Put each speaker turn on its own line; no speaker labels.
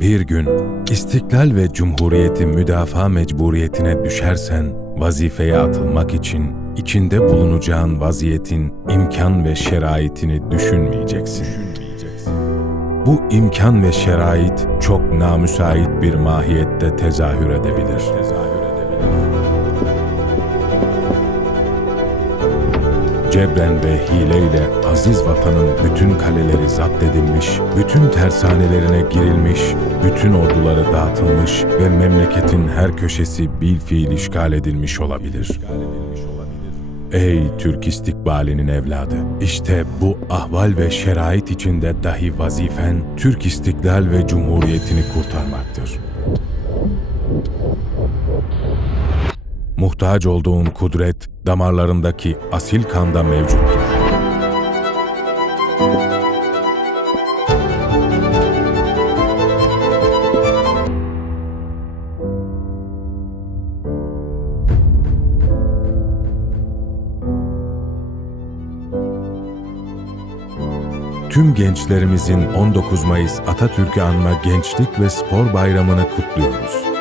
Bir gün istiklal ve cumhuriyeti müdafaa mecburiyetine düşersen vazifeye atılmak için içinde bulunacağın vaziyetin imkan ve şeraitini düşünmeyeceksin. Bu imkan ve şerait çok namüsait bir mahiyette tezahür edebilir. Cebren ve hileyle aziz vatanın bütün kaleleri zapt edilmiş, bütün tersanelerine girilmiş, bütün orduları dağıtılmış ve memleketin her köşesi bil fiil işgal edilmiş olabilir. Ey Türk istikbalinin evladı! İşte bu ahval ve şerait içinde dahi vazifen Türk istiklal ve cumhuriyetini kurtarmaktır. Muhtaç olduğun kudret damarlarındaki asil kanda mevcuttur. Tüm gençlerimizin 19 Mayıs Atatürk'ü anma Gençlik ve Spor Bayramı'nı kutluyoruz.